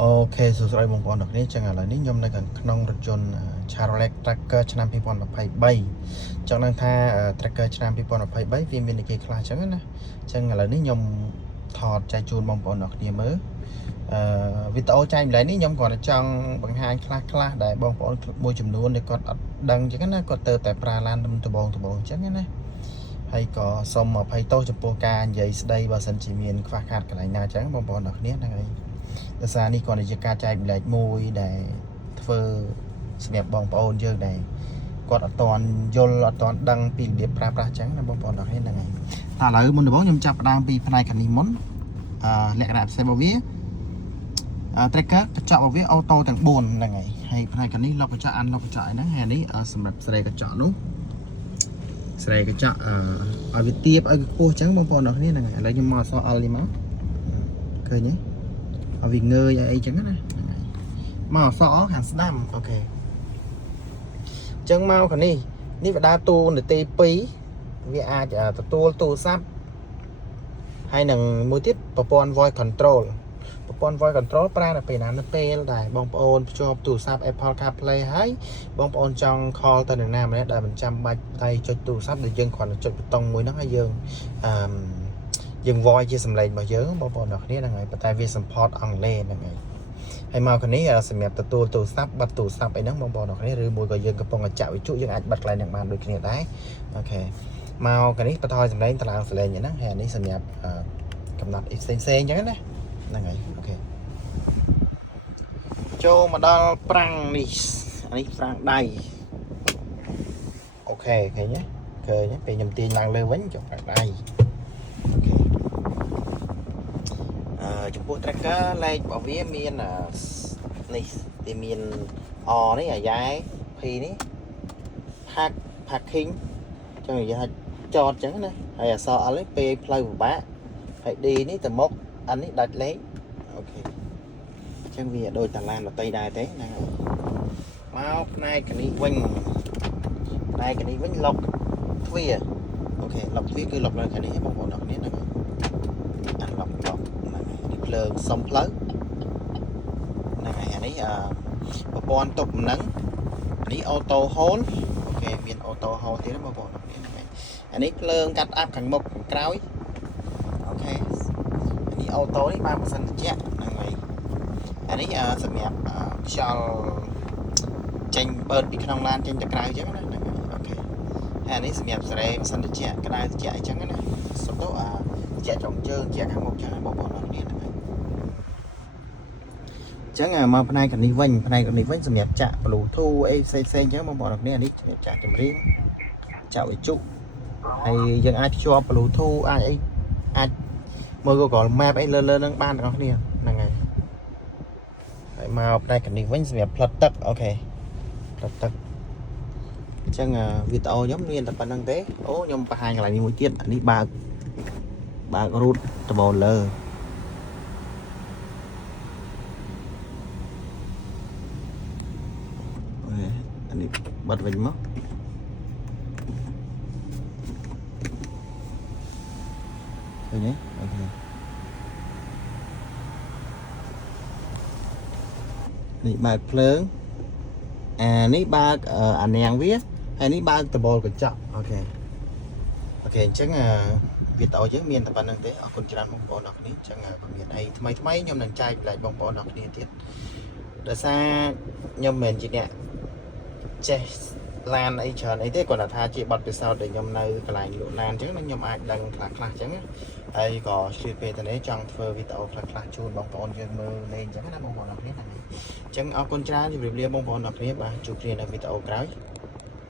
Ok, số rồi bông bông được ní chẳng là ní nhom này gần nông rực chôn Chevrolet Trackerឆ្នាំ2023chẳng năng tha Trackerឆ្នាំ2023វាមានគេខ្លះចឹងណាចឹងឥឡូវនេះខ្ញុំថតចែកជូនបងប្អូនអ្នកគ្នាមើលវីដេអូចែកម្លែកនេះខ្ញុំគាត់ចង់បង្ហាញខ្លះដែលបងប្អូនមួយចំនួនដែលគាត់អត់ដឹងចឹងណាគាត់ទៅតែប្រើឡានដំបងចឹងណាហើយក៏សូមអភ័យទោសចំពោះការនិយាយស្ដីបើសិនជាមានខ្វះខាតកន្លែងណាចឹងបងប្អូនអ្នកគ្នាហ្នឹងហើយ ដោយសារនេះគាត់ជាការចែកម្លែកមួយដែលធ្វើសម្រាប់បងប្អូនយើងដែរគាត់អត់ទាន់យល់អត់ទាន់ដឹងពីរបៀបប្រើប្រាស់ចឹងណាបងប្អូនអរគុណហ្នឹងហើយតែឥឡូវមុនដំបូងខ្ញុំចាប់ផ្ដើមពីផ្នែកខាងនេះមុនលក្ខណៈពិសេសរបស់វាtracker កញ្ចក់របស់វាអូតូទាំង4ហ្នឹងហើយផ្នែកខាងនេះលុបកញ្ចក់អានលុបកញ្ចក់អីហ្នឹងហើយនេះសម្រាប់ស្រែកញ្ចក់នោះស្រែកញ្ចក់ឲ្យវាទាបឲ្យខ្ពស់ចឹងបងប្អូនអរគុណហ្នឹងហើយឥឡូវខ្ញុំមកអសអល់នេះមកឃើញទេ ឲ្យវាងើយអីចឹងណាមកអសអខាងស្ដាំអូខេចឹងមកខាងនេះនេះវាដើរតួនាទី2វាអាចទទួលទូរស័ព្ទហើយនឹងមួយទៀតប្រព័ន្ធ voice control ប្រព័ន្ធ voice control ប្រើនៅពេលណានៅពេលដែលបងប្អូនភ្ជាប់ទូរស័ព្ទ Apple CarPlay ហើយបងប្អូនចង់ call ទៅនឹងណាម្នាក់ដែលមិនចាំបាច់ដៃចុចទូរស័ព្ទដែលយើងគ្រាន់តែចុចប៊ូតុងមួយហ្នឹងហើយយើង voice ជាសម្លេងរបស់យើងបងប្អូនអ្នកគ្នាហ្នឹងហើយប៉ុន្តែវា support អង់គ្លេសហ្នឹងហើយហើយមកខាងនេះសម្រាប់ទទួលទូរស័ព្ទបិទទូរស័ព្ទអីហ្នឹងបងប្អូនអ្នកគ្នាឬមួយក៏យើងកំពុងតែចាក់វិទ្យុយើងអាចបិទកន្លែងហ្នឹងបានដូចគ្នាដែរអូខេមកខាងនេះបន្ថយសម្លេងតម្លើងសម្លេងហ្នឹងហើយនេះសម្រាប់កំណត់អីផ្សេងអញ្ចឹងណាហ្នឹងហើយអូខេចូលមកដល់ប្រាំងនេះនេះប្រាំងដៃអូខេឃើញទេឃើញពេលខ្ញុំទាញឡើងលើវិញចុះប្រាំងដៃ ចំពោះ tracker លេខរបស់វាមាននេះវាមានអនេះអាយ៉ែ P នេះ parking ចឹងនិយាយថាចតចឹងណាហើយអក្សរ L នេះពេលផ្លូវពិបាកហើយ D នេះទៅមុខ N នេះដាច់លេខអូខេចឹងវាដូចតាឡានដតីដែរទេហ្នឹងហើយមកផ្នែកខាងនេះវិញផ្នែកខាងនេះវិញ lock ទ្វារអូខេ lock ទ្វារគឺ lock នៅខាងនេះបងប្អូនអរគ្នាហ្នឹងហើយ unlock ភ្លើងសំផ្លូវហ្នឹងហើយអានេះប្រព័ន្ធទប់លំនឹងនេះអូតូហូលអូខេមានអូតូហូលទៀតបងប្អូនអានេះភ្លើងកាត់អាប់ខាងមុខខាងក្រោយអូខេនេះអូតូនេះបានប្រសិនត្រជាក់ហ្នឹងហើយអានេះសម្រាប់ខ្យល់ចេញបឺតពីក្នុងឡានចេញទៅក្រៅអញ្ចឹងណាហ្នឹងហើយអូខេហើយអានេះសម្រាប់សារ៉េប្រសិនត្រជាក់ក្តៅត្រជាក់អញ្ចឹងណាសុទ្ធទៅត្រជាក់ចុងជើងត្រជាក់ខាងមុខអញ្ចឹងបងប្អូនអរគ្នាហ្នឹងហើយ ចឹងមកផ្នែកខាងនេះវិញផ្នែកខាងនេះវិញសម្រាប់ចាក់ Bluetooth អីផ្សេងៗអញ្ចឹងបងប្អូនអ្នកនេះចាក់ចម្រៀងចាក់វិទ្យុហើយយើងអាចភ្ជាប់ Bluetooth អាចអីអាចមើល Google Map អីលើនឹងបានទាំងអស់គ្នាហ្នឹងហើយហើយមកផ្នែកខាងនេះវិញសម្រាប់ផ្លិតទឹកអូខេផ្លិតទឹកអញ្ចឹងវីដេអូខ្ញុំមានតែប៉ុណ្្នឹងទេអូខ្ញុំបង្ហាញកន្លែងនេះមួយទៀតអានេះបើក root ត្បូងលើ នេះបិទវិញមកឃើញទេអូខេនេះបើកភ្លើងនេះបើកអាណាំងវាហើយនេះបើកដបកញ្ចក់អូខេអូខេអញ្ចឹងវីដេអូយើងមានតែប៉ុណ្្នឹងទេអរគុណច្រើនបងប្អូនអរគ្នាអញ្ចឹងបើមានអីថ្មីខ្ញុំនឹងចែកចម្លែកបងប្អូនអរគ្នាទៀតដោយសារខ្ញុំមិនមែនជាអ្នក ចេះឡានអីច្រើនអីទេគាត់ថាជាបទពិសោធន៍ដែលខ្ញុំនៅកន្លែងលក់ឡានអញ្ចឹងខ្ញុំអាចដឹងខ្លះអញ្ចឹងហើយក៏ឆ្លៀតពេលទៅនេះចង់ធ្វើវីដេអូខ្លះជូនបងប្អូនយើងមើលលេងអញ្ចឹងណាបងប្អូនអរគ្នាអញ្ចឹងអរគុណច្រើនជម្រាបលាបងប្អូនអរគ្នាបាទជួបគ្នានៅវីដេអូក្រោយ